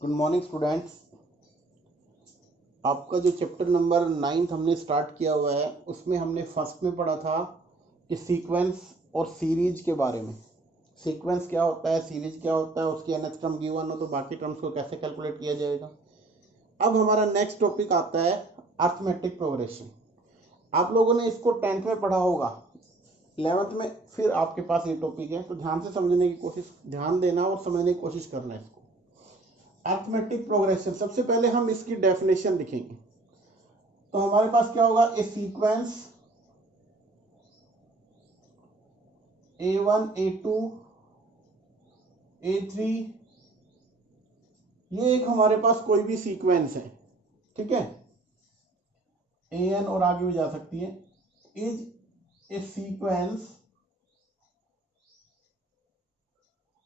Good morning students. आपका जो chapter number 9 हमने स्टार्ट किया हुआ है उसमें हमने फर्स्ट में पढ़ा था कि सीक्वेंस और सीरीज के बारे में। सीक्वेंस क्या होता है, सीरीज क्या होता है, उसकी nth टर्म गिवन हो तो बाकी टर्म्स को कैसे कैलकुलेट किया जाएगा। अब हमारा नेक्स्ट टॉपिक आता है अर्थमेटिक प्रोग्रेशन। आप लोगों ने इसको 10th में पढ़ा होगा, 11th में फिर आपके पास ये टॉपिक है, तो ध्यान से समझने की कोशिश, ध्यान देना और समझने की कोशिश करना है इसको। अर्थमेटिक प्रोग्रेशन, सबसे पहले हम इसकी डेफिनेशन लिखेंगे। तो हमारे पास क्या होगा, ए सीक्वेंस A1 A2 A3, ये एक हमारे पास कोई भी सीक्वेंस है, ठीक है, AN और आगे भी जा सकती है, इज ए सीक्वेंस,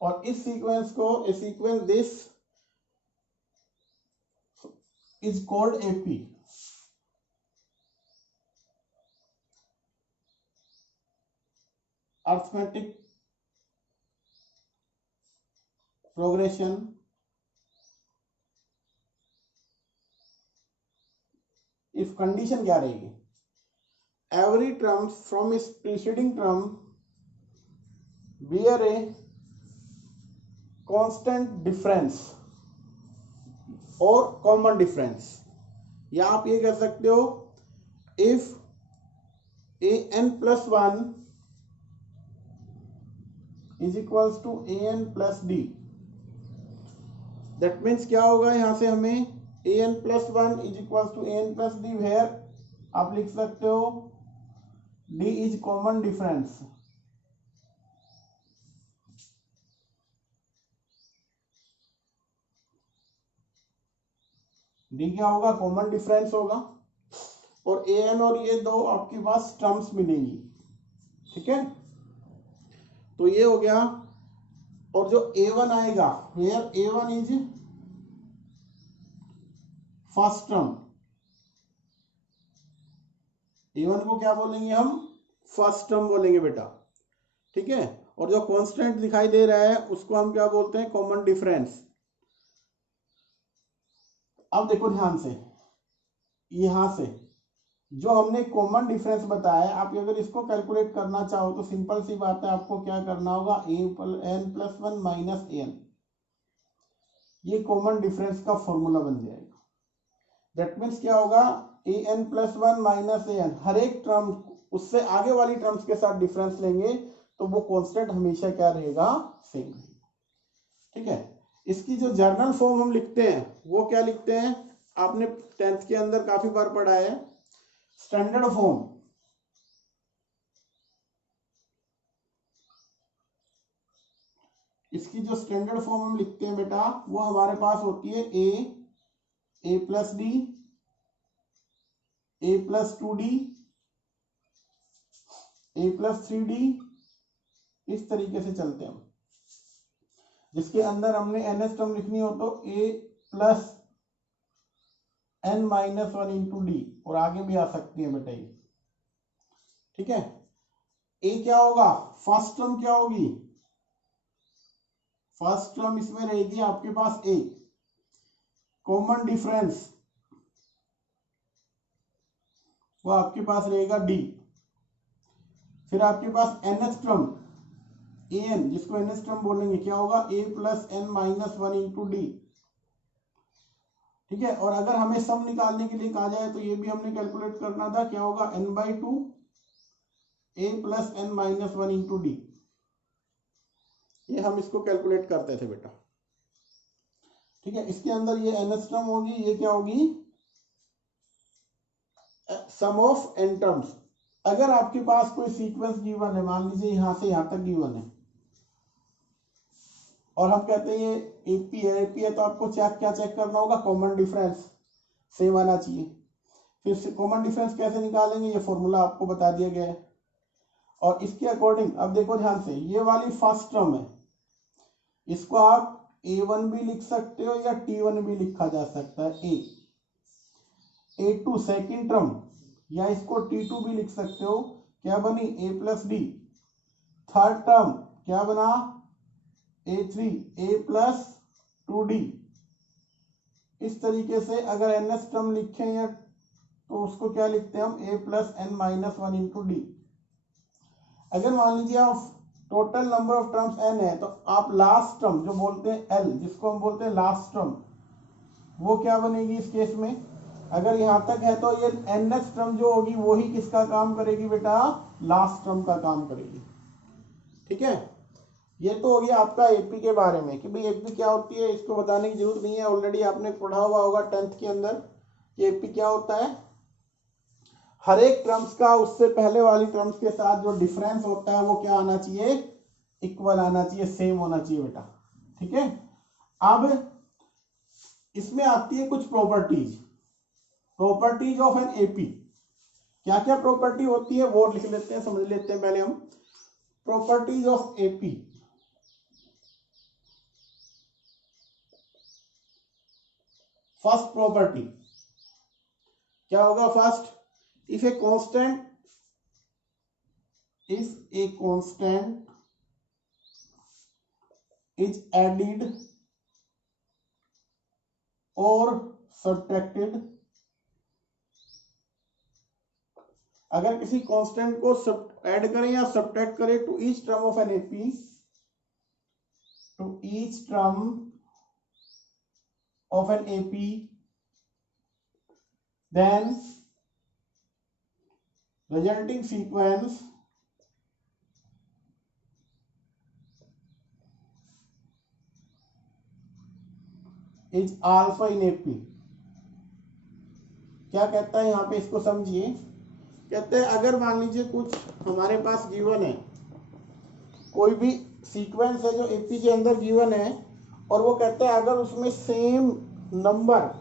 और इस सीक्वेंस को a sequence this is called AP। Arithmetic progression if condition क्या रहेगी, every term from its preceding term bear a constant difference और कॉमन डिफरेंस, या आप ये कह सकते हो if an+1 is equals to an+d। That means क्या होगा, यहां से हमें an+1 is equals to an+d, where आप लिख सकते हो d is common difference. d क्या होगा, कॉमन डिफरेंस होगा, और an और ये दो आपके पास टर्म्स मिलेंगी, ठीक है। तो ये हो गया, और जो a1 आएगा, where a1 is first term, a1 को क्या बोलेंगे हम, फर्स्ट टर्म बोलेंगे बेटा, ठीक है। और जो कांस्टेंट दिखाई दे रहा है उसको हम क्या बोलते हैं, कॉमन डिफरेंस। अब देखो ध्यान से, यहां से जो हमने कॉमन डिफरेंस बताया, आप अगर इसको कैलकुलेट करना चाहो तो सिंपल सी बात है, आपको क्या करना होगा, an+1 माइनस an, ये कॉमन डिफरेंस का फॉर्मूला बन जाएगा। दैट मीन्स क्या होगा, an+1 माइनस an, हर एक टर्म उससे आगे वाली टर्म्स के साथ डिफरेंस लेंगे तो वो कांस्टेंट हमेशा क्या रहेगा, सेम रहेगा, ठीक है। इसकी जो जर्नल फॉर्म हम लिखते हैं वो क्या लिखते हैं, आपने 10th के अंदर काफी बार पढ़ा है, स्टैंडर्ड फॉर्म। इसकी जो स्टैंडर्ड फॉर्म हम लिखते हैं बेटा, वो हमारे पास होती है a+d a+2d a+3d, इस तरीके से चलते हैं, जिसके अंदर हमने nth टर्म लिखनी हो तो a+n-1 इंटू डी, और आगे भी आ सकती है बेटा ये, ठीक है। a क्या होगा, फर्स्ट टर्म क्या होगी, फर्स्ट टर्म इसमें रहेगी आपके पास a, कॉमन डिफरेंस वो आपके पास रहेगा d, फिर आपके पास nth टर्म an, जिसको nth टर्म बोलेंगे, क्या होगा, a+n-1 इंटू डी, ठीक है। और अगर हमें सम निकालने के लिए कहा जाए तो ये भी हमने कैलकुलेट करना था, क्या होगा, n/2 a+n-1 इंटू डी, ये हम इसको कैलकुलेट करते थे बेटा, ठीक है। इसके अंदर ये nth टर्म होगी, ये क्या होगी, सम ऑफ n टर्म्स। अगर आपके पास कोई सीक्वेंस गिवन है, मान लीजिए यहां से यहां तक गिवन है, और हम कहते हैं ये एपी है, एपी है, तो आपको क्या चेक करना होगा, कॉमन डिफरेंस सेम आना चाहिए। फिर कॉमन डिफरेंस कैसे निकालेंगे, ये फॉर्मूला आपको बता दिया गया है, और इसके अकॉर्डिंग अब देखो ध्यान से, ये वाली फर्स्ट टर्म है, इसको आप a1 भी लिख सकते हो या t1 भी लिखा जा सकता है, a2 सेकेंड टर्म, या इसको t2 भी लिख सकते हो, क्या बनी, a+d, थर्ड टर्म क्या बना, a3 a+2d, इस तरीके से अगर एनएस टर्म लिखें या तो उसको क्या लिखते हैं हम a plus n minus one into d. अगर मान लीजिए आप total number of terms n है तो आप लास्ट टर्म जो बोलते हैं l, जिसको हम बोलते हैं लास्ट टर्म, वो क्या बनेगी इस केस में। अगर यहां तक है तो ये nth टर्म जो होगी वो ही किसका काम करेगी बेटा, लास्ट टर्म का काम करेगी। ठीक है, ये तो हो गया आपका एपी के बारे में कि भाई एपी क्या होती है, इसको बताने की जरूरत नहीं है, ऑलरेडी आपने पढ़ा हुआ होगा 10th के अंदर कि एपी क्या होता है। हर एक टर्म्स का उससे पहले वाली टर्म्स के साथ जो डिफरेंस होता है वो क्या आना चाहिए, इक्वल आना चाहिए, सेम होना चाहिए बेटा। ठीक है, अब इसमें आती है कुछ properties, properties of an AP. क्या क्या प्रॉपर्टी होती है वो लिख लेते हैं, समझ लेते हैं पहले हम। Properties of AP, first property क्या होगा, first, if a constant is added or subtracted, अगर किसी कांस्टेंट को ऐड करें या सब्ट्रैक्ट करें to each term of an AP, to each term of an AP, then resulting sequence is alpha in AP। क्या कहता है यहाँ पे, इसको समझिए। कहते हैं अगर मान लीजिए कुछ हमारे पास गिवन है, कोई भी सीक्वेंस है जो एपी के अंदर गिवन है, और वो कहते हैं अगर उसमें सेम नंबर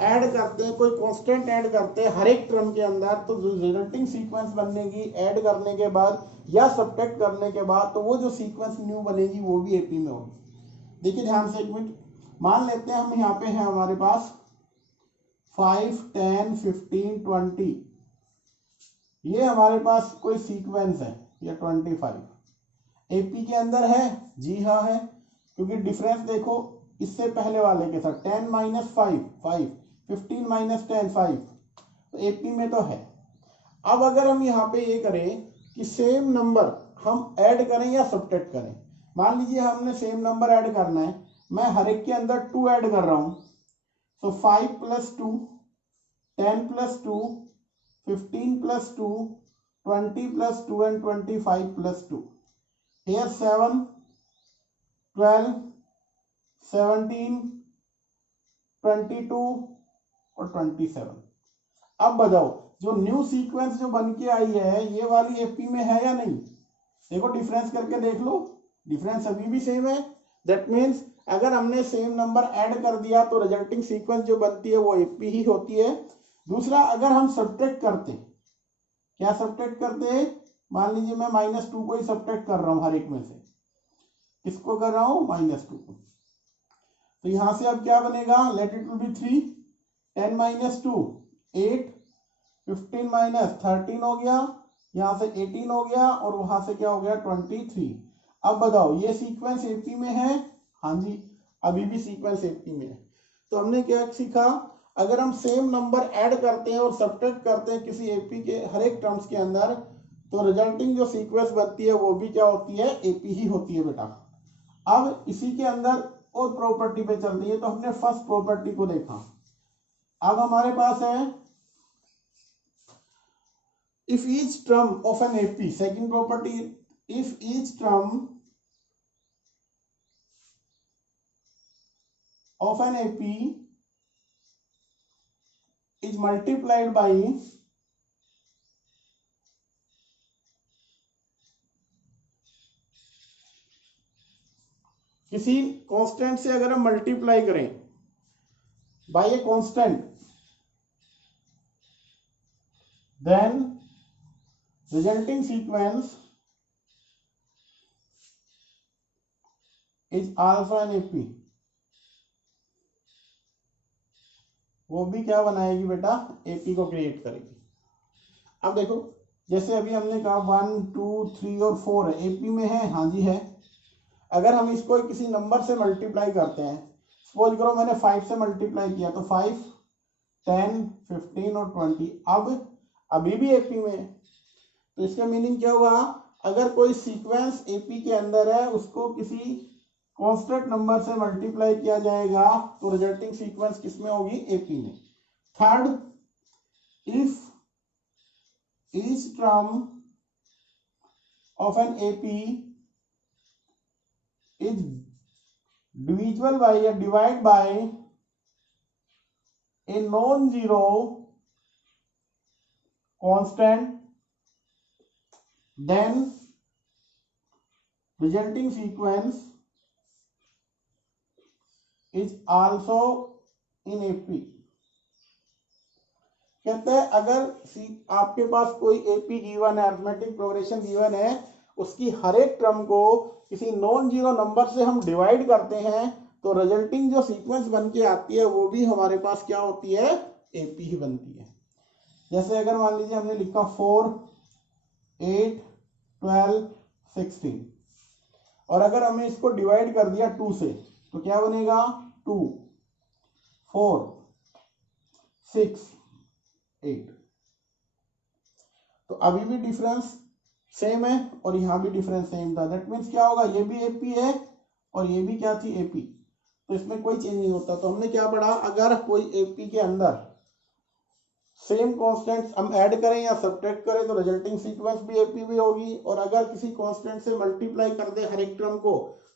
ऐड करते हैं, कोई कांस्टेंट ऐड करते हैं हर एक टर्म के अंदर, तो जो रिजल्टिंग सीक्वेंस बनेगी ऐड करने के बाद या सब्ट्रैक्ट करने के बाद, तो वो जो सीक्वेंस न्यू बनेगी वो भी एपी में होगी। देखिए ध्यान से एक मिनट, मान लेते हैं हम यहाँ पे है हमारे पास 5, 10, 15, 20, ये हमारे पास कोई सीक्वेंस है, या 25 एपी के अंदर है, जी हाँ है, क्योंकि डिफरेंस देखो इससे पहले वाले के साथ 10 माइनस 5 5, 15 माइनस 10 5, तो एपी में तो है। अब अगर हम यहाँ पे ये करें कि सेम नंबर हम ऐड करें या सब्ट्रैक्ट करें, मान लीजिए हमने सेम नंबर ऐड करना है, मैं हर एक के अंदर 2 ऐड कर रहा हूं, सो 5 plus 2, 10 plus 2, 15 plus 2, 20 plus 2 and 25 plus 2, here 7, 12, 17, 22 और 27। अब बताओ जो न्यू सीक्वेंस जो बन के आई है ये वाली एपी में है या नहीं, देखो डिफरेंस करके देख लो, डिफरेंस अभी भी सेम है। दैट मीन्स अगर हमने सेम नंबर ऐड कर दिया तो रिजल्टिंग सीक्वेंस जो बनती है वो एपी ही होती है। दूसरा, अगर हम सब्ट्रैक्ट करते, क्या सब्ट्रैक्ट करते हैं, मान लीजिए मैं -2 को ही सब्ट्रैक्ट कर रहा हूं, हर एक में से किसको कर रहा हूं, -2 को, तो यहां से अब क्या बनेगा, let it will be 3, 10 minus 2 8, 15 minus 13 हो गया, यहां से 18 हो गया, और वहां से क्या हो गया 23। अब बताओ ये सीक्वेंस एपी में है, हाँ जी अभी भी सीक्वेंस एपी में है। तो हमने क्या सीखा, अगर हम सेम नंबर ऐड करते हैं और सब्ट्रैक्ट करते हैं किसी एपी के हर एक टर्म्स के अंदर, तो रिजल्टिंग जो सीक्वेंस बनती है वो भी क्या होती है, एपी ही होती है बेटा। अब इसी के अंदर और प्रॉपर्टी पे चल रही है, तो हमने फर्स्ट प्रॉपर्टी को देखा। अब हमारे पास है if each term of an AP, second property, if each term of an AP is multiplied by किसी कांस्टेंट से, अगर हम मल्टीप्लाई करें by a constant, then resulting sequence is alpha an AP, वो भी क्या बनाएगी बेटा, एपी को क्रिएट करेगी। अब देखो जैसे अभी हमने कहा 1, 2, 3 और 4 है, एपी में है, हाँ जी है। अगर हम इसको किसी नंबर से मल्टीप्लाई करते हैं, सपोज करो मैंने 5 से मल्टीप्लाई किया तो 5, 10, 15 और 20 अब अभी भी एपी में है। तो इसका मीनिंग क्या हुआ, अगर कोई सीक्वेंस एपी के अंदर है उसको किसी कांस्टेंट नंबर से मल्टीप्लाई किया जाएगा तो रिजल्टिंग सीक्वेंस किसमें होगी, एपी में। Third, if each term of an AP is divisible by or divide by a non-zero constant, then resulting sequence is also in AP। कहते हैं अगर आपके पास कोई एपी गिवन है, अरिथमेटिक प्रोग्रेशन गिवन है, उसकी हर एक टर्म को किसी नॉन जीरो नंबर से हम डिवाइड करते हैं तो रिजल्टिंग जो सीक्वेंस बन के आती है वो भी हमारे पास क्या होती है, एपी ही बनती है। जैसे अगर मान लीजिए हमने लिखा 4, 8, 12, 16 और अगर हमें इसको डिवाइड कर दिया 2 से तो क्या बनेगा, 2, 4, 6, 8। तो अभी भी डिफरेंस सेम है और यहां भी डिफरेंस सेम था। दैट मीन्स क्या होगा, ये भी एपी है और ये भी क्या थी, एपी। तो इसमें कोई चेंज नहीं होता। तो हमने क्या पढ़ा, अगर कोई एपी के अंदर सेम कांस्टेंट्स हम ऐड करें या सब्ट्रैक्ट करें तो रिजल्टिंग सीक्वेंस भी एपी भी होगी, और अगर किसी कांस्टेंट से मल्टीप्लाई कर दे हर एक टर्म को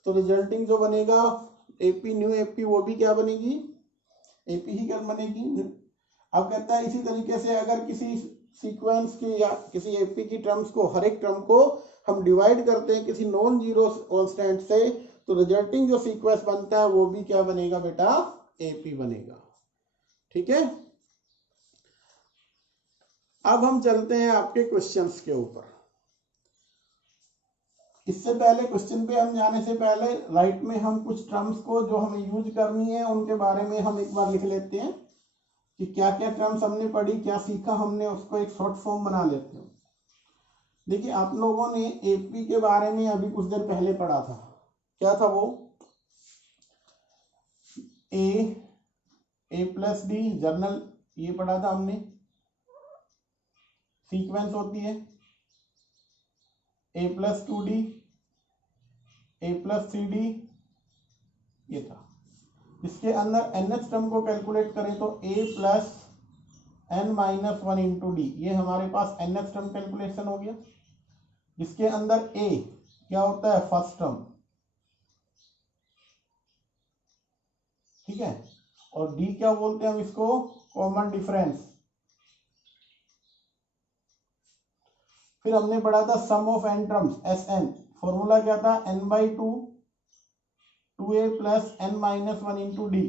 तो रिजल्टिंग जो बनेगा एपी, न्यू एपी, वो भी क्या बनेगी, एपी ही क्या बनेगी। अब कहता है इसी तरीके से अगर किसी सीक्वेंस की या किसी एपी की टर्म्स को, हर एक टर्म को हम डिवाइड करते हैं किसी नॉन जीरो कांस्टेंट से तो रिजल्टिंग जो सीक्वेंस बनता है वो भी क्या बनेगा बेटा, एपी बनेगा। ठीक है, अब हम चलते हैं आपके क्वेश्चंस के ऊपर। इससे पहले क्वेश्चन पे हम जाने से पहले राइट में हम कुछ टर्म्स को जो हमें यूज करनी है उनके बारे में हम एक बार लिख लेते हैं कि क्या क्या टर्म्स हमने पढ़ी, क्या सीखा हमने, उसको एक शॉर्ट फॉर्म बना लेते हैं। देखिए आप लोगों ने एपी के बारे में अभी कुछ देर पहले पढ़ा था, क्या था वो, ए प्लस डी जर्नल, ये पढ़ा था हमने। सीक्वेंस होती है ए प्लस 2D, ए प्लस 3D, ये था। इसके अंदर NH टर्म को कैलकुलेट करें तो a plus n minus 1 into D, ये हमारे पास NH टर्म कैलकुलेशन हो गया। इसके अंदर a क्या होता है, फर्स्ट टर्म, ठीक है, और d क्या बोलते हैं हम इसको, कॉमन डिफरेंस। फिर हमने पढ़ा था sum of n terms, Sn, formula क्या था, n/2 2a plus n minus 1 into d.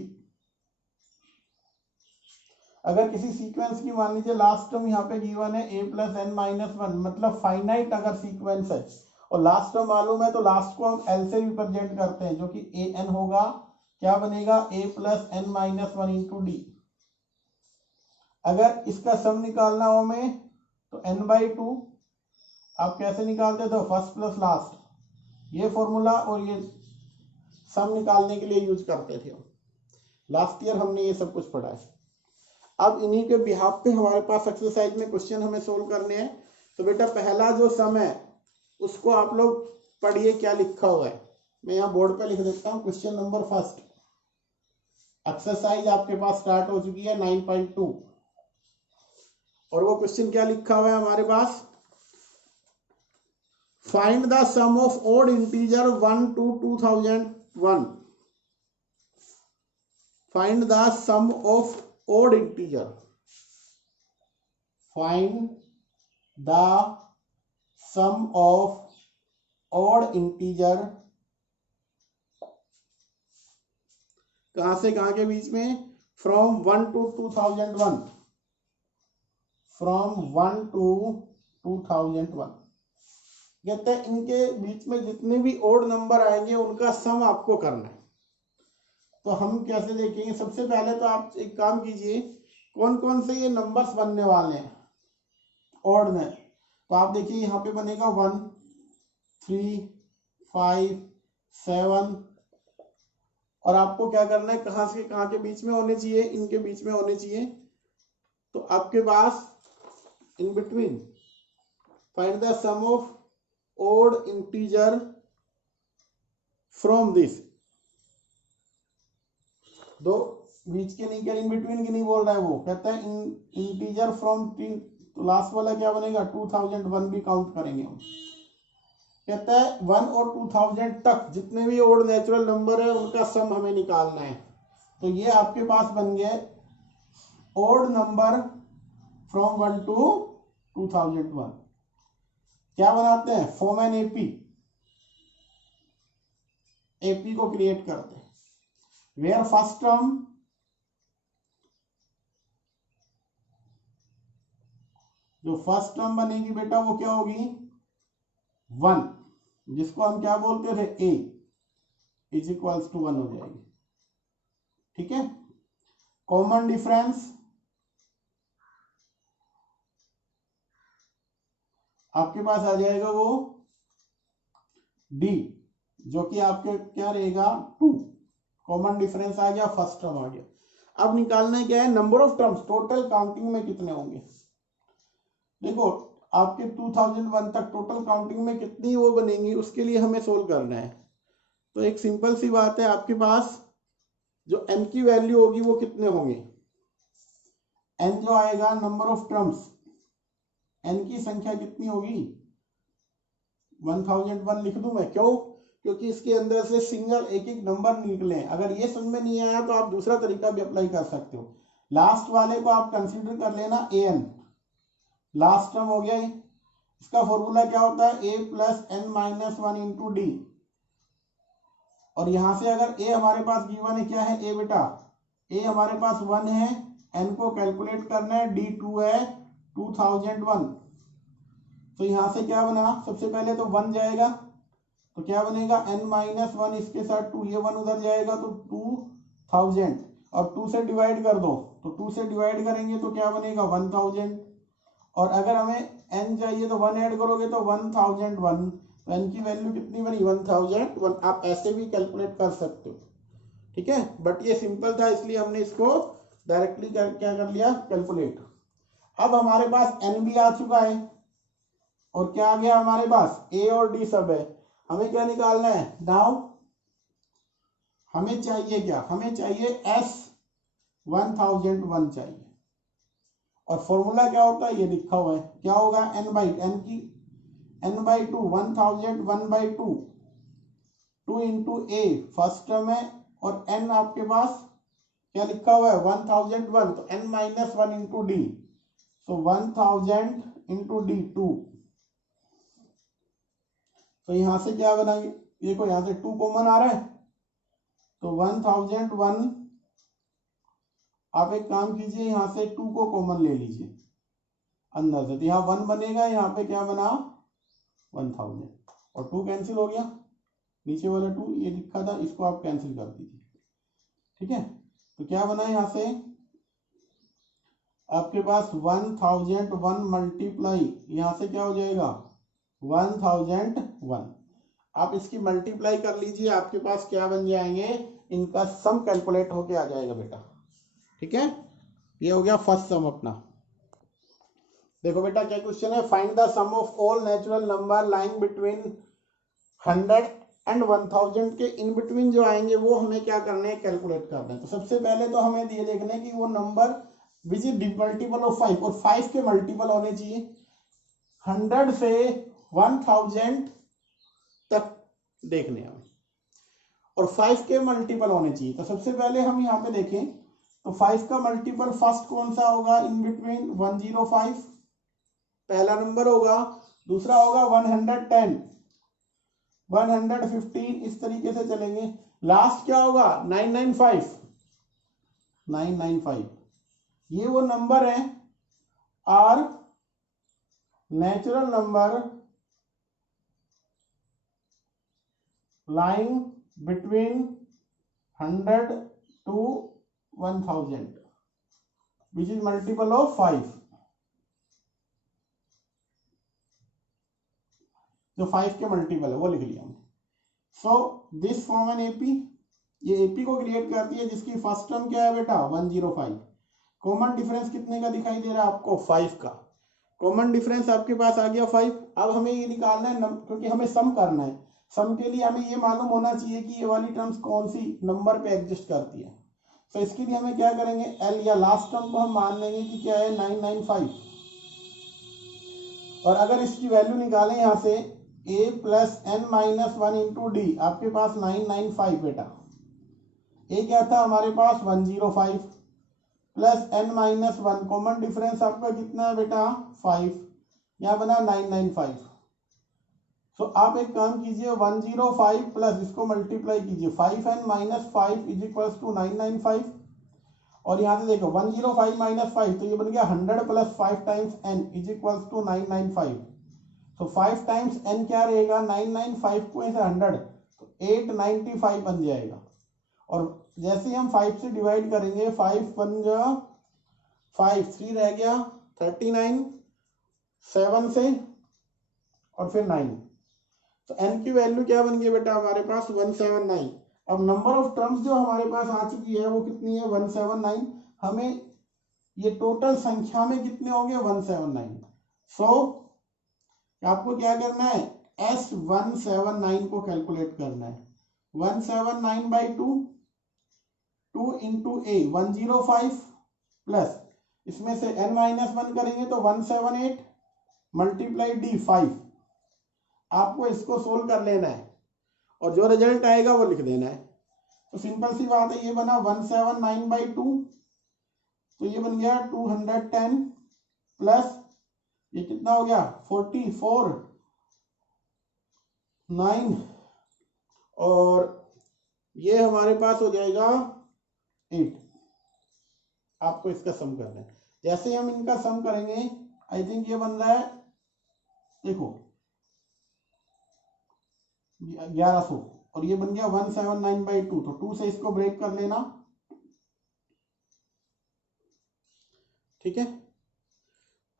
अगर किसी सीक्वेंस की मान लीजिए लास्ट टर्म यहाँ पे गिवन है a प्लस n माइनस 1, मतलब फाइनाइट अगर सीक्वेंस है और लास्ट टर्म मालूम है तो लास्ट को हम l से रिप्रेजेंट करते हैं जो कि an होगा, क्या बनेगा, a plus n minus 1 into d. अगर इसका सम निकालना हो हमें तो n/2 आप कैसे निकालते थे, फर्स्ट प्लस लास्ट, ये फॉर्मूला और ये सम निकालने के लिए यूज करते थे। लास्ट ईयर हमने ये सब कुछ पढ़ा है। अब इन्हीं के बिहाफ पे हमारे पास एक्सरसाइज में क्वेश्चन हमें सोल्व करने हैं। तो बेटा पहला जो सम है उसको आप लोग पढ़िए क्या लिखा हुआ है, मैं यहाँ बोर्ड पे लिख देता हूँ। क्वेश्चन नंबर फर्स्ट, एक्सरसाइज आपके पास स्टार्ट हो चुकी है 9.2 और वो क्वेश्चन क्या लिखा हुआ है हमारे पास, find the sum of odd integer 1 to 2001। Find the sum of odd integer, find the sum of odd integer, कहां से कहां के बीच में, from 1 to 2001, from 1 to 2001। कहते हैं इनके बीच में जितने भी odd नंबर आएंगे उनका सम आपको करना है। तो हम कैसे देखेंगे, सबसे पहले तो आप एक काम कीजिए, कौन कौन से ये नंबर्स बनने वाले हैं ऑड में। तो आप देखिए यहाँ पे बनेगा 1, 3, 5, 7, और आपको क्या करना है, कहां से कहां के बीच में होने चाहिए, इनके बीच में होने चाहिए। तो आपके पास in between find the sum of odd integer from this, दो बीच के नहीं, क्या इन बिटवीन की नहीं बोल रहा है, वो कहता है इंटीजर फ्रॉम, तो लास्ट वाला क्या बनेगा 2001 भी काउंट करेंगे हम। कहता है 1 और 2000 तक जितने भी ओड नेचुरल नंबर है उनका सम हमें निकालना है। तो ये आपके पास बन गए ओड नंबर फ्रॉम 1 to 2001। क्या बनाते हैं, फॉर्म एन एपी, एपी को क्रिएट करते हैं, वेयर फर्स्ट टर्म जो फर्स्ट टर्म बनेगी बेटा वो क्या होगी 1, जिसको हम क्या बोलते थे ए इज इक्वल्स टू 1 हो जाएगी। ठीक है, कॉमन डिफरेंस आपके पास आ जाएगा वो डी, जो कि आपके क्या रहेगा 2, कॉमन डिफरेंस आ गया, फर्स्ट टर्म आ गया। अब निकालना है क्या है, number of terms, total counting में कितने होंगे। देखो आपके 2001 तक टोटल काउंटिंग में कितनी वो बनेंगी, उसके लिए हमें सोल्व करना है। तो एक सिंपल सी बात है, आपके पास जो n की वैल्यू होगी वो कितने होंगे, n जो आएगा नंबर ऑफ टर्म्स, n की संख्या कितनी होगी 1001 लिख दूं मैं, क्यों, क्योंकि इसके अंदर से सिंगल एक एक नंबर निकले। अगर ये समझ में नहीं आया तो आप दूसरा तरीका भी अप्लाई कर सकते हो, लास्ट वाले को आप कंसीडर कर लेना an, लास्ट टर्म हो गया ये। इसका फॉर्मूला क्या होता है, a plus n minus 1 into D, और यहां से अगर a हमारे पास गिवन है, क्या है a बेटा, a हमारे पास 1 है, n को कैलकुलेट करना है, d 2 है 2001। तो यहां से क्या बना, सबसे पहले तो 1 जाएगा, तो क्या बनेगा n माइनस 1, इसके साथ 2, ये 1 उधर जाएगा तो 2000, और 2 से डिवाइड कर दो, तो 2 से डिवाइड करेंगे तो क्या बनेगा 1000, और अगर हमें n चाहिए तो 1 ऐड करोगे तो 1001, तो n की वैल्यू कितनी बनी 1001। आप ऐसे भी कैलकुलेट कर सकते हो, ठीक है, बट ये सिंपल था इसलिए हमने इसको डायरेक्टली क्या कर लिया, कैलकुलेट। अब हमारे पास n भी आ चुका है, और क्या आ गया हमारे पास, a और d सब है। हमें क्या निकालना है नाउ, हमें चाहिए क्या, हमें चाहिए s 1001 चाहिए, और फॉर्मूला क्या होता है ये लिखा हुआ है, क्या होगा n बाई n की n by 2, 1001 by 2, 2 into A first term है, और n आपके पास क्या लिखा हुआ है 1001, तो n माइनस 1 इंटू डी, सो 1000 इंटू डी 2। तो यहां से क्या बनाएंगे, देखो यहां से 2 कॉमन आ रहा है, तो 1001, आप एक काम कीजिए यहां से 2 को कॉमन ले लीजिए अंदर से, तो यहाँ 1 बनेगा, यहाँ पे क्या बना 1000, और 2 कैंसिल हो गया, नीचे वाला 2 ये लिखा था इसको आप कैंसिल कर दीजिए। ठीक है, तो क्या बना यहाँ से आपके पास 1001 मल्टीप्लाई, यहां से क्या हो जाएगा 1001, आप इसकी मल्टीप्लाई कर लीजिए, आपके पास क्या बन जाएंगे, इनका सम कैलकुलेट होके आ जाएगा बेटा। ठीक है, ये हो गया फर्स्ट सम अपना। देखो बेटा क्या क्वेश्चन है, find the sum of all natural number lying between 100 and 1000 के इन बिटवीन जो आएंगे वो हमें क्या करने हैं, कैलकुलेट करना है। तो सबसे पहले तो हमें ये देखना है कि वो number which is multiple of 5, और 5 के मल्टीपल होने चाहिए, 100 से 1000 तक देखने हमें, और 5 के मल्टीपल होने चाहिए। तो सबसे पहले हम यहाँ पे देखें तो 5 का मल्टीपल फर्स्ट कौन सा होगा, इन बिटवीन 105 पहला नंबर होगा, दूसरा होगा 110, 115, इस तरीके से चलेंगे, लास्ट क्या होगा 995, 995। ये वो नंबर है are natural number lying between 100 to 1000 which is multiple of 5, जो 5 के मल्टीपल है वो लिख लिया हमने। So this form an AP, ये एपी को क्रिएट करती है जिसकी फर्स्ट टर्म क्या है बेटा 105। कॉमन डिफरेंस कितने का दिखाई दे रहा है आपको 5 का। कॉमन डिफरेंस आपके पास आ गया 5। अब हमें ये निकालना है क्योंकि हमें सम करना है। सम के लिए हमें ये मालूम होना चाहिए कि ये वाली टर्म्स कौन सी नंबर पे एग्जिस्ट करती है। तो इसके लिए हमें क्या करेंगे, एल या लास्ट टर्म को हम मान लेंगे कि क्या है 995। और अगर इसकी वैल्यू निकालें यहाँ से a plus n minus 1 into d, आपके पास 995 बेटा। a क्या था हमारे पास 105 plus n minus 1, common difference आपका कितना है बेटा 5, यहाँ बना 995। तो आप एक काम कीजिए 105 प्लस इसको मल्टीप्लाई कीजिए 5n minus 5 is equals to 995। और यहाँ से देखो 105 माइनस 5 तो ये बन गया 100 plus 5 times n is equals to 995। तो 5 टाइम्स n क्या रहेगा 995 को 100 तो 895 बन जाएगा। और जैसे ही हम 5 से डिवाइड करेंगे 5 बन जा 5 3 रह गया 39 7 से और फिर 9। तो n की वैल्यू क्या बन गई बेटा हमारे पास 179। अब नंबर ऑफ टर्म्स जो हमारे पास आ चुकी है वो कितनी है 179। हमें ये टोटल संख्या में कितने होंगे 179। सो आपको क्या करना है S179 को कैलकुलेट करना है। 179 बाई 2 इंटू a 105 प्लस इसमें से n माइनस 1 करेंगे तो 178 मल्टीप्लाई d 5। आपको इसको सोल्व कर लेना है और जो रिजल्ट आएगा वो लिख देना है। तो सिंपल सी बात है, ये बना 179 बाई 2 तो ये बन गया 210 प्लस ये कितना हो गया 44 9 और ये हमारे पास हो जाएगा 8। आपको इसका सम करना है। जैसे ही हम इनका सम करेंगे आई थिंक ये बन रहा है देखो 1100 और ये बन गया 179 बाई 2 तो 2 से इसको ब्रेक कर लेना। ठीक है,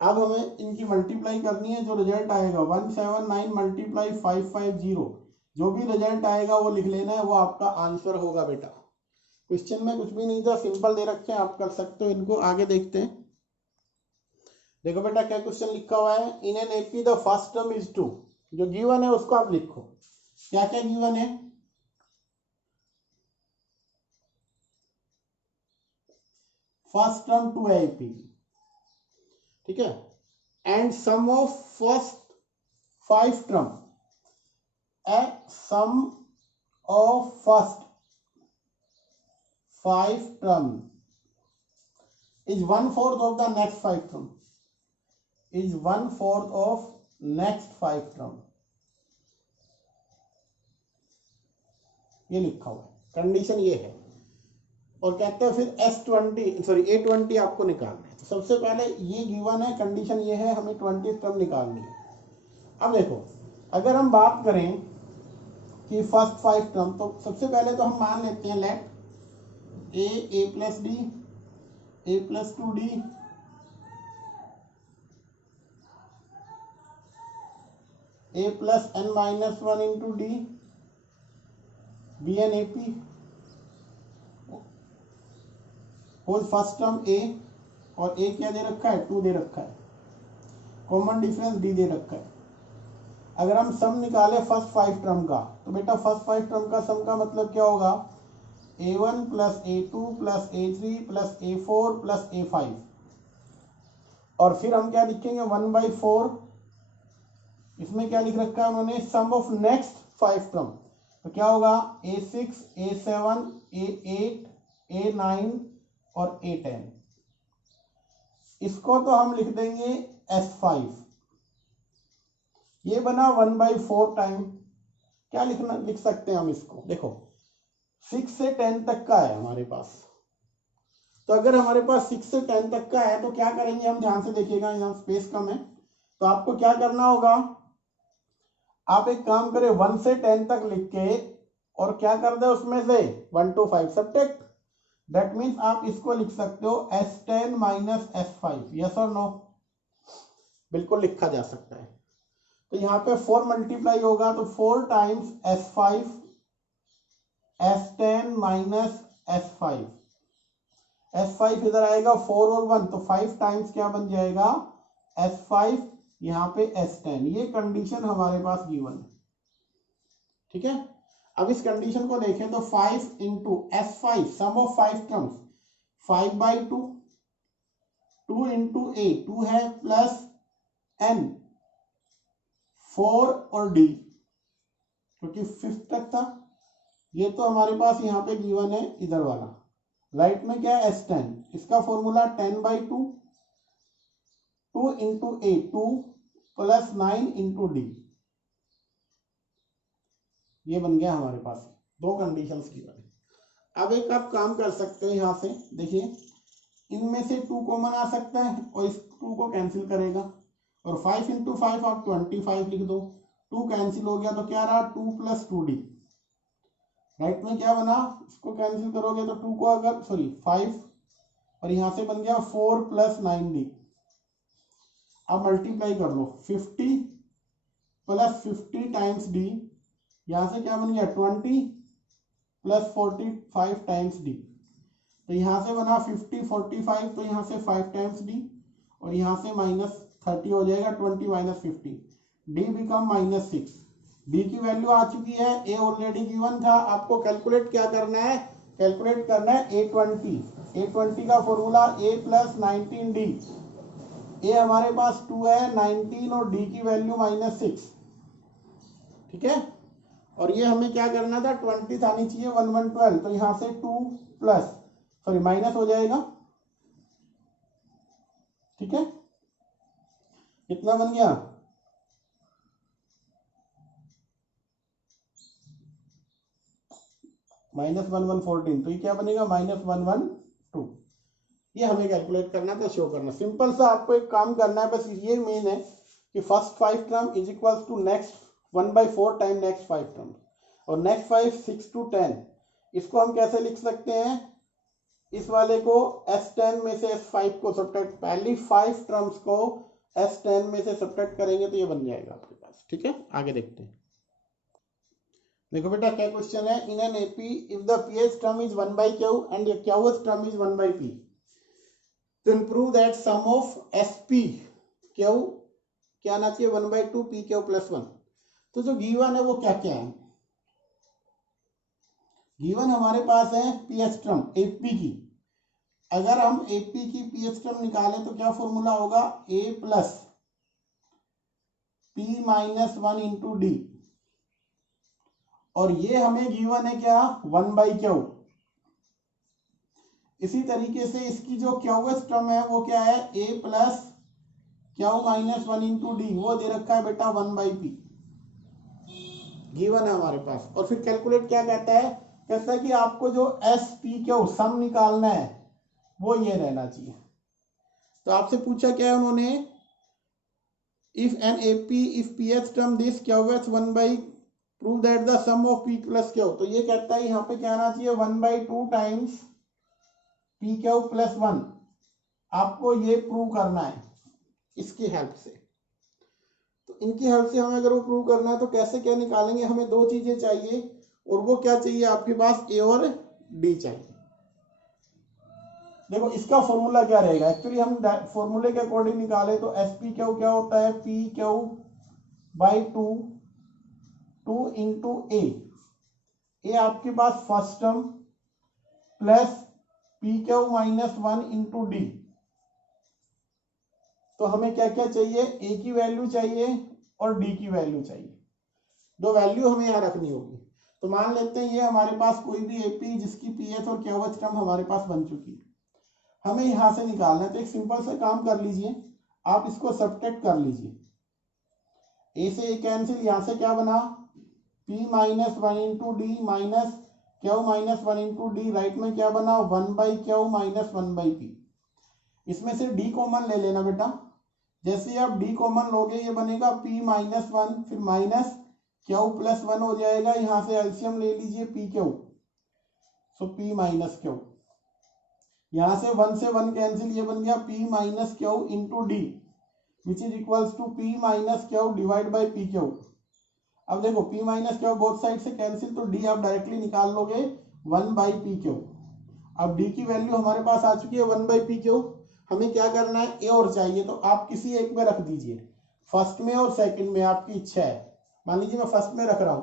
अब हमें इनकी मल्टीप्लाई करनी है। जो रिजल्ट आएगा 179 मल्टीप्लाई 550 जो भी रिजल्ट आएगा वो लिख लेना है, वो आपका आंसर होगा बेटा। क्वेश्चन में कुछ भी नहीं था, सिंपल दे रखे हैं, आप कर सकते हो इनको। आगे देखते हैं। देखो बेटा क्या क्वेश्चन लिखा हुआ है, in an AP the first term is 2। जो गिवन है उसको आप लिखो। क्या क्या गिवन है, फर्स्ट टर्म 2 है एपी, ठीक है, and sum of first 5 term, a sum of first 5 term is 1/4 of the next 5 term, is 1/4 of next 5 term। ये लिखा हुआ है, कंडीशन ये है। और कहते हैं फिर A20 आपको निकालना है। तो सबसे पहले ये गिवन है, कंडीशन ये है, हमें 20th टर्म निकालनी है। अब देखो अगर हम बात करें कि फर्स्ट 5 टर्म, तो सबसे पहले तो हम मान लेते हैं let a plus D a plus 2d a plus n minus 1 into D be an A P whole first term a और a क्या दे रखा है 2 दे रखा है, कॉमन डिफरेंस d दे रखा है। अगर हम सम निकाले फर्स्ट 5 टर्म का तो बेटा फर्स्ट 5 टर्म का सम का मतलब क्या होगा a1 plus a2 plus a3 plus a4 plus a5 और फिर हम क्या लिखेंगे 1/4। इसमें क्या लिख रखा है उन्होंने सम ऑफ नेक्स्ट 5 टर्म, तो क्या होगा a6 a7 a8 a9 और a10। इसको तो हम लिख देंगे s5। ये बना 1/4 टाइम, क्या लिख सकते हैं हम इसको, देखो 6 से 10 तक का है हमारे पास। तो अगर हमारे पास 6 से 10 तक का है तो क्या करेंगे हम, ध्यान से देखिएगा, यहाँ स्पेस कम है तो आपको क्या करना होगा, आप एक काम करें 1 से 10 तक लिख के और क्या कर दे उसमें से 1 to 5 सब्ट्रैक्ट। दैट मीन्स आप इसको लिख सकते हो S10 माइनस S5। यस और नो, बिल्कुल लिखा जा सकता है। तो यहाँ पे 4 मल्टीप्लाई होगा तो 4 times S5 S10 minus S5, S5 इधर आएगा 4 और 1 तो 5 टाइम्स क्या बन जाएगा S5, यहाँ पे S10। ये कंडीशन हमारे पास गिवन है, ठीक है। अब इस कंडीशन को देखें तो 5 into S5 sum of 5 terms 5/2, 2 into a 2 है प्लस n 4 और d क्योंकि 5th तक था। ये तो हमारे पास यहाँ पे गिवन है इधर वाला। राइट में क्या है S10, इसका formula 10/2, 2 into a 2 plus 9 into D. ये बन गया हमारे पास, दो कंडीशंस गिवन है। अब एक आप काम कर सकते हैं, यहाँ से देखिए इनमें से 2 कॉमन आ सकता है और इस 2 को कैंसिल करेगा, और 5 इंटू 5 आप 25 लिख दो, 2 कैंसिल हो गया तो क्या रहा 2 प्लस 2d। राइट में क्या बना, इसको कैंसिल करोगे तो 2 को अगर 5 और यहां से बन गया 4 प्लस 9d। अब मल्टीप्लाई कर लो 50 प्लस 50 टाइम्स d, यहां से क्या बन गया 20 प्लस 45 टाइम्स d। तो यहां से बना 50 45, तो यहां से 5 टाइम्स d और यहां से -30 हो जाएगा, 20 माइनस 50, d बिकम -6। d की वैल्यू आ चुकी है, a ऑलरेडी गिवन था। आपको कैलकुलेट क्या करना है, कैलकुलेट करना है a20 का formula a plus 19d। a हमारे पास 2 है, 19 और d की वैल्यू -6, ठीक है। और ये हमें क्या करना था 20 आनी चाहिए, 1 1 12, तो यहां से 2 प्लस माइनस हो जाएगा, ठीक है। कितना बन गया -1114, तो ये क्या बनेगा -112। ये हमें कैलकुलेट करना था, शो करना। सिंपल सा आपको एक काम करना है, बस ये मेन है कि first 5 term is equal to next 1/4 time next 5 term, और नेक्स्ट 5 6 to 10। इसको हम कैसे लिख सकते हैं, इस वाले को S10 में से S5 को सब्ट्रैक्ट, पहली 5 टर्म्स को S10 में से सब्ट्रैक्ट करेंगे तो ये बन जाएगा आपके पास, ठीक है। आगे देखते हैं। देखो बेटा क्या क्वेश्चन है, in an AP if the pH term is 1/Q and the QH term is 1/P, तो prove that sum of SP Q क्या आना चाहिए 1/2 PQ + 1। तो जो गिवन है वो क्या क्या है, गिवन हमारे पास है pH टर्म AP की। अगर हम AP की pH टर्म निकालें तो क्या फॉर्मूला होगा, A plus P minus 1 into D, और ये हमें गिवन है क्या 1/Q। इसी तरीके से इसकी जो QH टर्म है वो क्या है A plus Q minus 1 into D, वो दे रखा है बेटा 1/P, गिवन है हमारे पास। और फिर कैलकुलेट क्या कहता है, कहता है कि आपको जो SPQ सम निकालना है वो ये रहना चाहिए। तो आपसे पूछा क्या है उन्होंने, if an AP if pH term this QH 1/, prove that the sum of P plus Q। तो ये कहता है यहाँ पे क्या आना चाहिए 1/2 टाइम्स PQ + 1। आपको ये प्रूव करना है इसकी हेल्प से। तो इनकी हेल्प से हमें अगर वो प्रूव करना है तो कैसे क्या निकालेंगे, हमें दो चीजें चाहिए, और वो क्या चाहिए आपके पास A और D चाहिए। देखो इसका फॉर्मूला क्या रहेगा, एक्चुअली हम फॉर्मूले के अकॉर्डिंग निकाले तो SPQ क्या होता है PQ/2, 2 इंटू ए आपके पास first term plus PQ minus 1 into d. तो हमें क्या क्या चाहिए, ए की वैल्यू चाहिए और डी की वैल्यू चाहिए, दो वैल्यू हमें यहाँ रखनी होगी। तो मान लेते हैं ये हमारे पास कोई भी एपी जिसकी पीएच और QH टर्म हमारे पास बन चुकी है, हमें यहां से निकालना है। तो एक सिंपल सा काम कर लीजिए, आप इसको सब्ट्रैक्ट कर लीजिए, ए से ए कैंसिल, यहां से क्या बना P minus 1 into D minus Q minus 1 into D, right में क्या बना 1/Q माइनस 1/P। इसमें से D कॉमन ले लेना बेटा, जैसे ही आप D कॉमन लोगे ये बनेगा P माइनस 1 फिर माइनस Q + 1 हो जाएगा, यहां से एलसीएम ले लीजिए PQ, सो P माइनस Q, यहां से 1 से 1 कैंसिल, ये बन गया P minus Q into d which is equals to P minus Q divide by PQ। अब देखो p minus Q both side से कैंसिल, तो d आप डायरेक्टली निकाल लोगे 1/p/q। अब d की वैल्यू हमारे पास आ चुकी है 1/p/q। हमें क्या करना है, a और चाहिए, तो आप किसी एक में रख दीजिए, फर्स्ट में और सेकंड में, आपकी इच्छा है। मान लीजिए मैं फर्स्ट में रख रहा हूं,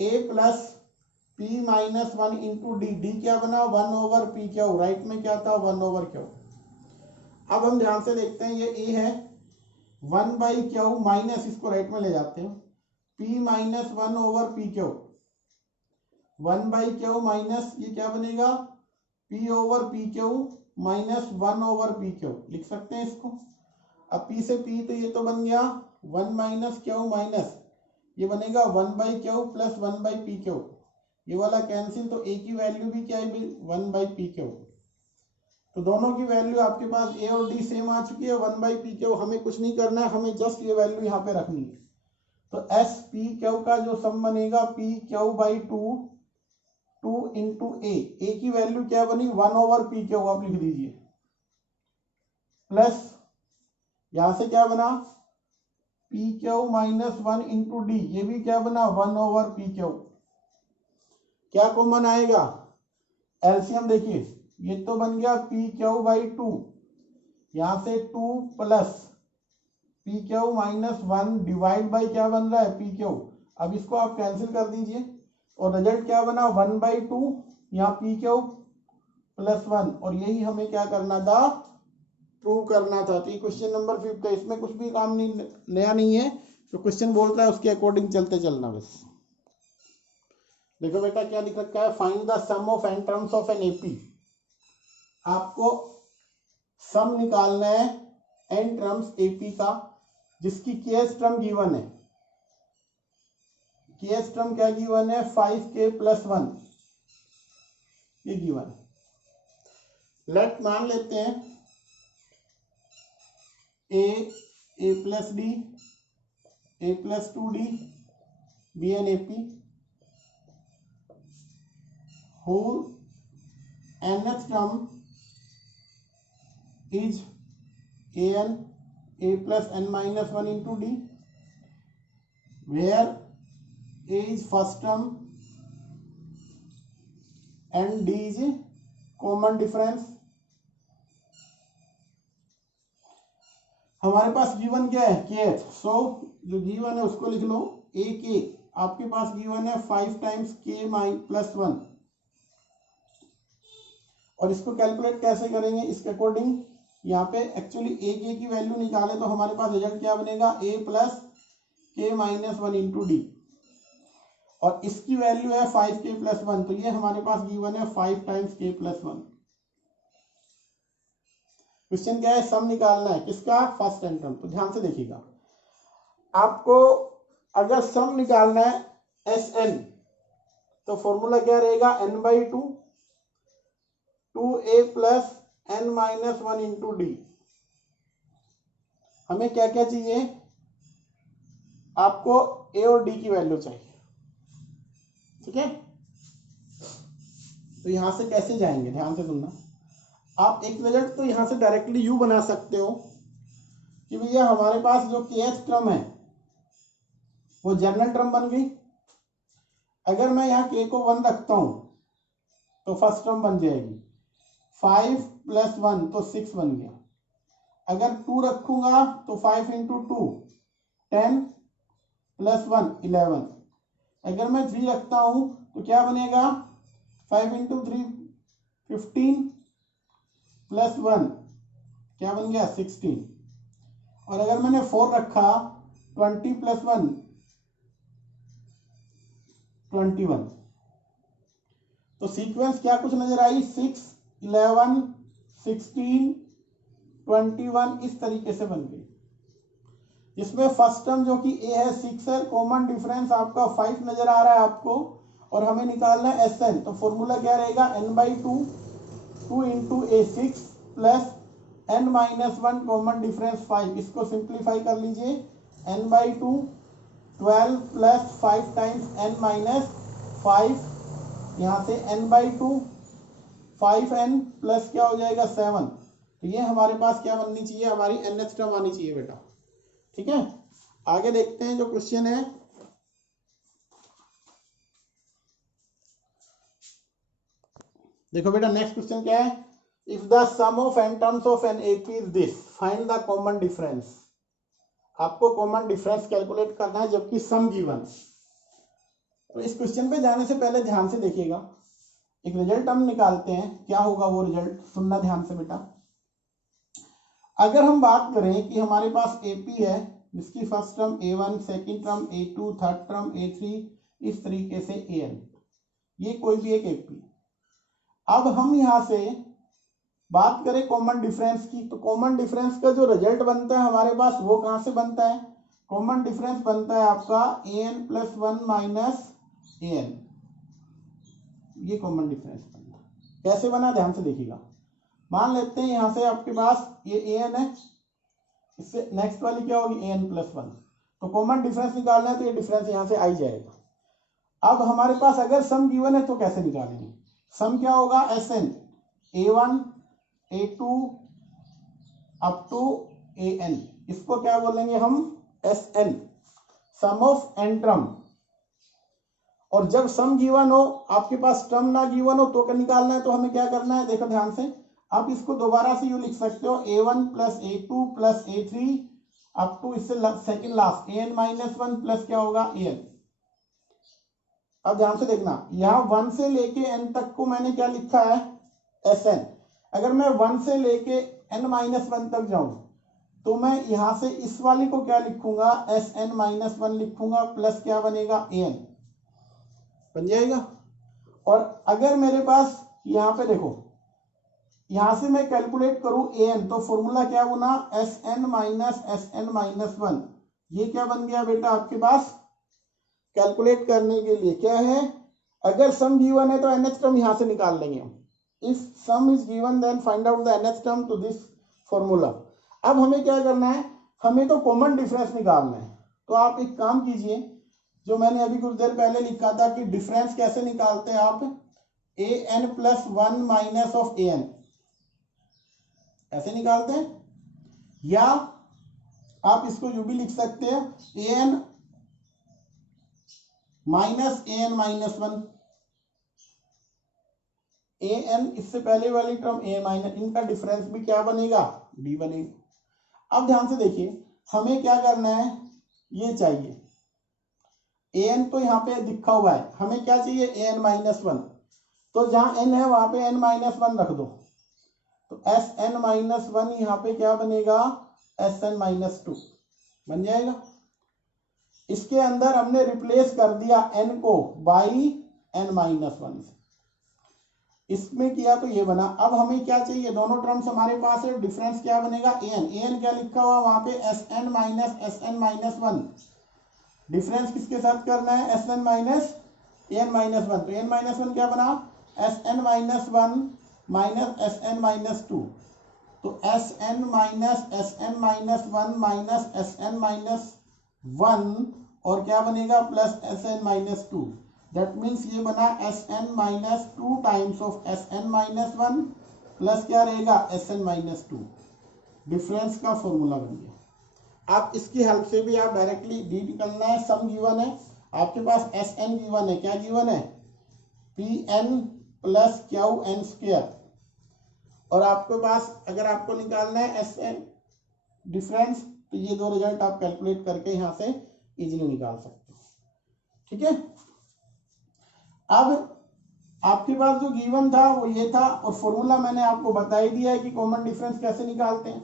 a plus p minus 1 into D, D क्या बना 1/p/q, राइट में क्या था 1/q। अब हम ध्यान से देखते हैं, ये a है 1/q माइनस, इसको राइट में ले जाते हैं, p minus 1/p/q, 1/q minus ये क्या बनेगा p/p/q माइनस 1/p/q, लिख सकते हैं इसको। अब p से p तो ये तो बन गया 1 माइनस q माइनस ये बनेगा 1/q प्लस 1/p/q, ये वाला कैंसिल, तो a की वैल्यू भी क्या है 1/p/q। तो दोनों की वैल्यू आपके पास a और d सेम आ चुकी है 1/p/q। हमें कुछ नहीं करना है, हमें जस्ट ये वैल्यू यहाँ पे रखनी है। तो s/p/q का जो सम बनेगा p/q/2 2 इंटू a की वैल्यू क्या बनी 1/p/q, आप लिख दीजिए, प्लस यहां से क्या बना p/q माइनस 1 इंटू डी, ये भी क्या बना 1/p/q। क्या कॉमन आएगा, एलसीएम देखिए, ये तो बन गया p/q/2, यहां से 2 plus p/q minus 1 divide by क्या बन रहा है p/q। अब इसको आप कैंसिल कर दीजिए और रिजल्ट क्या बना 1/2, यहाँ p/q प्लस 1, और यही हमें क्या करना था, प्रूव करना था। तो ये क्वेश्चन नंबर 5 है, इसमें कुछ भी काम नहीं, नया नहीं है, जो क्वेश्चन बोलता है उसके अकॉर्डिंग चलते चलना बस। देखो बेटा क्या लिख रखा है, find the sum of n terms of an AP. आपको सम निकालना है n टर्म्स एपी का, जिसकी केएस टर्म गिवन है। केएस टर्म क्या गिवन है 5k प्लस 1, ये गिवन है। लेट मान लेते हैं a plus D, a plus 2d be an AP, whose nth term is an a plus n minus 1 into d, where a is first term and d is common difference। हमारे पास given क्या है kth, सो जो given है उसको लिख लो a के, आपके पास given है 5 टाइम्स k प्लस 1, और इसको कैलकुलेट कैसे करेंगे, इसके अकॉर्डिंग यहाँ पे एक्चुअली ए के की वैल्यू निकाले तो हमारे पास रिजल्ट क्या बनेगा a plus k minus 1 into D, और इसकी वैल्यू है 5k प्लस 1, तो ये हमारे पास गिवन है 5 टाइम्स k प्लस 1। क्वेश्चन क्या है, सम निकालना है किसका, फर्स्ट एन टर्म। तो ध्यान से देखिएगा, आपको अगर सम निकालना है एस एन, तो फॉर्मूला क्या रहेगा n/2 2a plus n minus 1 into D. हमें क्या क्या चाहिए, आपको a और d की वैल्यू चाहिए, ठीक है। तो यहां से कैसे जाएंगे, ध्यान से सुनना। आप एक रिजल्ट तो यहां से डायरेक्टली यू बना सकते हो कि भैया हमारे पास जो kth टर्म है वो जनरल टर्म बन गई। अगर मैं यहाँ k को 1 रखता हूं तो फर्स्ट टर्म बन जाएगी, 5 प्लस 1 तो 6 बन गया। अगर 2 रखूंगा तो 5 इंटू 2 10 प्लस 1 11। अगर मैं 3 रखता हूं तो क्या बनेगा 5 इंटू 3 15 प्लस 1 क्या बन गया 16। और अगर मैंने 4 रखा 20 प्लस 1 21। तो सीक्वेंस क्या कुछ नजर आई 6 11 16 21 इस तरीके से बन गई, इसमें फर्स्ट टर्म जो कि a है 6 है, कॉमन डिफरेंस आपका 5 नजर आ रहा है आपको, और हमें निकालना है एस एन। तो फॉर्मूला क्या रहेगा n/2 2 इंटू ए 6 plus n minus 1 common difference 5। इसको सिंप्लीफाई कर लीजिए, n/2 12 plus 5 times n minus 5, यहाँ से n/2 5n प्लस क्या हो जाएगा 7। तो ये हमारे पास क्या बननी चाहिए, हमारी nth टर्म आनी चाहिए बेटा, ठीक है। आगे देखते हैं जो क्वेश्चन है, देखो बेटा नेक्स्ट क्वेश्चन क्या है, if the sum of n terms of an AP is this, find the common difference. आपको कॉमन डिफरेंस कैलकुलेट करना है जबकि सम गिवन। तो इस क्वेश्चन पे जाने से पहले ध्यान से देखिएगा, एक रिजल्ट हम निकालते हैं, क्या होगा वो रिजल्ट, सुनना ध्यान से बेटा। अगर हम बात करें कि हमारे पास एपी है जिसकी first term A1, second term A2, third term A3, इस तरीके से AN, ये कोई भी एक एपी। अब हम यहां से बात करें कॉमन डिफरेंस की, तो कॉमन डिफरेंस का जो रिजल्ट बनता है हमारे पास वो कहां से बनता है, कॉमन डिफरेंस बनता है आपका AN + 1 - AN, ये कॉमन डिफरेंस बनता है। कैसे बना ध्यान से देखिएगा। मान लेते हैं यहां से आपके पास ये AN है, इससे नेक्स्ट वाली क्या होगी AN + 1, तो कॉमन डिफरेंस निकालना है तो ये डिफरेंस यहां से आ ही जाएगा। अब हमारे पास अगर सम गिवन है तो कैसे निकालेंगे, सम क्या होगा SN A1 A2 up to AN, इसको क्या बोलेंगे हम SN, sum of n term. और जब सम गिवन हो, आपके पास टर्म ना गिवन हो तो क्या निकालना है, तो हमें क्या करना है, देखो ध्यान से, आप इसको दोबारा से यूं लिख सकते हो A1 + A2 + A3 up to इससे सेकंड लास्ट AN - 1 प्लस क्या होगा AN। अब ध्यान से देखना, यहां 1 से लेके n तक को मैंने क्या लिखा है SN। अगर मैं 1 से लेके n - 1 तक जाऊं तो मैं यहां से इस वाली को क्या लिखूंगा SN - 1 लिखूंगा, प्लस क्या बनेगा AN बन जाएगा। और अगर मेरे पास यहां पे देखो, यहां से मैं कैलकुलेट करूं AN, तो फॉर्मूला क्या बना SN - SN - 1, ये क्या बन गया बेटा आपके पास कैलकुलेट करने के लिए क्या है, अगर सम गिवन है तो NH टर्म यहां से निकाल लेंगे हम, if sum is given then find out the NH term to this formula. अब हमें क्या करना है, हमें तो कॉमन डिफरेंस निकालना है। तो आप एक काम कीजिए, जो मैंने अभी कुछ देर पहले लिखा था कि डिफरेंस कैसे निकालते हैं आप, AN + 1 - AN, ऐसे निकालते हैं, या आप इसको यूं भी लिख सकते हैं AN - AN - 1, AN इससे पहले वाली टर्म AN, इनका डिफरेंस भी क्या बनेगा D बनेगा। अब ध्यान से देखिए, हमें क्या करना है, ये चाहिए AN तो यहाँ पे लिखा हुआ है, हमें क्या चाहिए AN - 1, तो जहां n है वहां पे n - 1 रख दो, तो SN - 1 यहाँ पे क्या बनेगा SN - 2 बन जाएगा। इसके अंदर हमने रिप्लेस कर दिया n को बाई n - 1 से, इसमें किया तो ये बना। अब हमें क्या चाहिए, दोनों टर्म्स हमारे पास है, डिफरेंस क्या बनेगा AN क्या लिखा हुआ वहां पे SN - SN - 1, डिफरेंस किसके साथ करना है SN - AN - 1, तो AN - 1 क्या बना SN - 1 - SN - 2, तो SN - SN - 1 - SN - 1 और क्या बनेगा प्लस SN - 2, दैट मीन्स ये बना SN - 2 times of SN - 1 plus क्या रहेगा SN - 2, डिफरेंस का फॉर्मूला बन गया। आप इसकी हेल्प से भी आप डायरेक्टली डी निकलना है, सम गिवन है आपके पास SN गिवन है, क्या गिवन है PN + QN², और आपके पास अगर आपको निकालना है SN डिफरेंस, तो ये दो रिजल्ट आप कैलकुलेट करके यहां से इजीली निकाल सकते हो, ठीक है। अब आपके पास जो गिवन था वो ये था, और फॉर्मूला मैंने आपको बता ही दिया है कि कॉमन डिफरेंस कैसे निकालते हैं,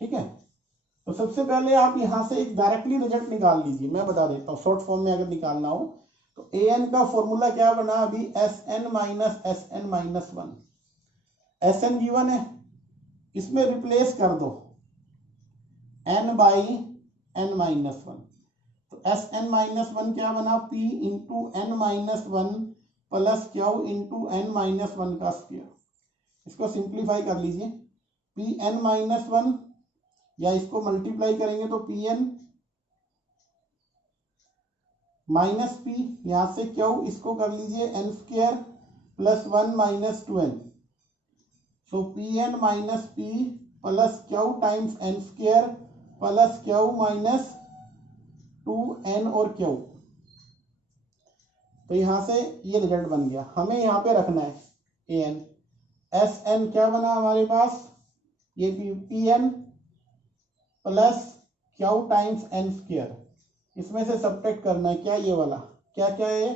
ठीक है। तो सबसे पहले आप यहां से एक डायरेक्टली रिजल्ट निकाल लीजिए, मैं बता देता हूं शॉर्ट फॉर्म में अगर निकालना हो तो AN का फॉर्मूला क्या बना अभी SN - SN - 1, SN गिवन है, इसमें रिप्लेस कर दो n बाई n - 1, तो SN - 1 क्या बना P into n - 1 plus Q into n - 1 का स्क्वायर, इसको सिंप्लीफाई कर लीजिए, PN - 1 या इसको मल्टीप्लाई करेंगे तो PN - P, यहां से Q इसको कर लीजिए n² + 1 - 2n, सो PN - P plus Q times n² plus Q - 2n और Q, तो यहां से ये रिजल्ट बन गया। हमें यहां पे रखना है ए एन, एस एन क्या बना हमारे पास, ये P n plus Q times n square, इसमें से सब्ट्रैक्ट करना है क्या, ये वाला क्या क्या है,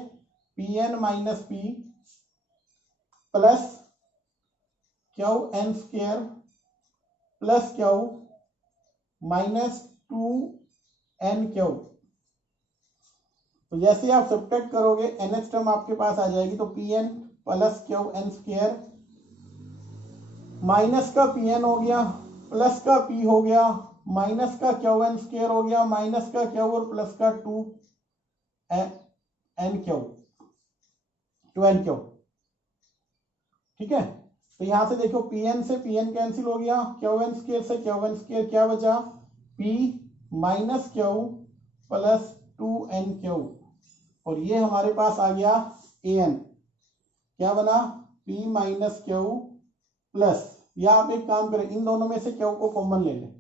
P n minus P plus Q n square plus Q minus 2n Q. तो जैसे आप सब्ट्रैक्ट करोगे NH टर्म आपके पास आ जाएगी, तो Pn plus Q n square minus का Pn हो गया प्लस का P हो गया माइनस का क्यू एन स्क्वायर हो गया माइनस का क्यू और प्लस का 2n क्यू। ठीक है, तो यहां से देखो Pn से Pn कैंसिल हो गया, क्यू एन स्क्वायर से क्यू एन स्क्वायर, क्या बचा P minus Q plus 2n Q, और ये हमारे पास आ गया an, क्या बना P माइनस क्यू प्लस, या आप एक काम करें इन दोनों में से क्यू को कॉमन ले लें,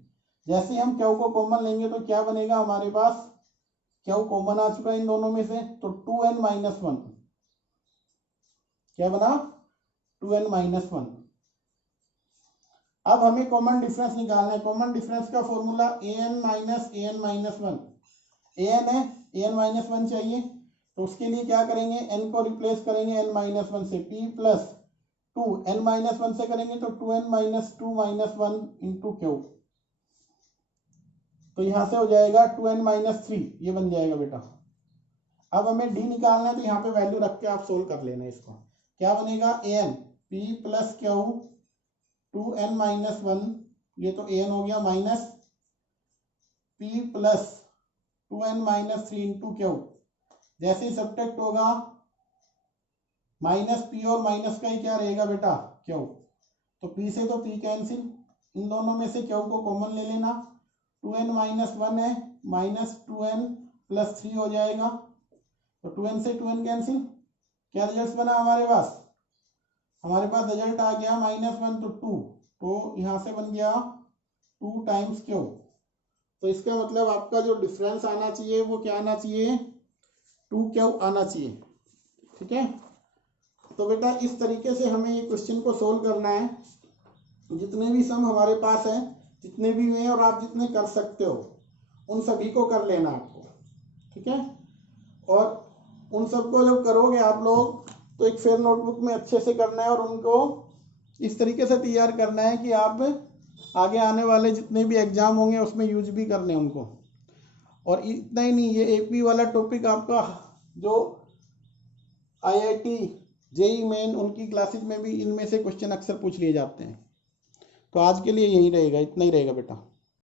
जैसे हम क्यू को कॉमन लेंगे तो क्या बनेगा हमारे पास, क्यू कॉमन आ चुका है इन दोनों में से, तो 2n माइनस 1 क्या बना 2n माइनस 1। अब हमें कॉमन डिफरेंस निकालना है, कॉमन डिफरेंस का formula an minus an-1, an है an माइनस 1 चाहिए, तो उसके लिए क्या करेंगे, n को रिप्लेस करेंगे n माइनस 1 से, p प्लस 2 n माइनस 1 से करेंगे तो 2n minus 2 minus 1 into Q, तो यहां से हो जाएगा 2n माइनस 3, ये बन जाएगा बेटा। अब हमें d निकालना है, तो यहाँ पे वैल्यू रख के आप सोल्व कर लेना इसको, क्या बनेगा an p plus Q 2n minus 1, ये तो an हो गया minus p plus 2n minus 3 into Q, जैसे ही सब्ट्रैक्ट होगा माइनस p और माइनस का ही क्या रहेगा बेटा क्यू, तो p से तो p कैंसिल, इन दोनों में से क्यू को कॉमन ले लेना, 2n माइनस 1 है माइनस 2n प्लस 3 हो जाएगा, तो 2n से 2n कैंसिल, क्या रिजल्ट बना हमारे पास, हमारे पास रिजल्ट आ गया माइनस 1 तो 2, तो यहाँ से बन गया 2 टाइम्स क्यू, तो इसका मतलब आपका जो डिफरेंस आना चाहिए वो क्या आना चाहिए, 2 क्यू आना चाहिए। ठीक है, तो बेटा इस तरीके से हमें ये क्वेश्चन को सोल्व करना है, जितने भी सम हमारे पास हैं, जितने भी हुए और आप जितने कर सकते हो उन सभी को कर लेना आपको। ठीक है, और उन सबको जब करोगे आप लोग तो एक फेयर नोटबुक में अच्छे से करना है, और उनको इस तरीके से तैयार करना है कि आप आगे आने वाले जितने भी एग्जाम होंगे उसमें यूज भी करने उनको। और इतना ही नहीं, ये एपी वाला टॉपिक आपका जो आईआईटी जेई मेन उनकी क्लासेस में भी इनमें से क्वेश्चन अक्सर पूछ लिए जाते हैं। तो आज के लिए यही रहेगा, इतना ही रहेगा बेटा।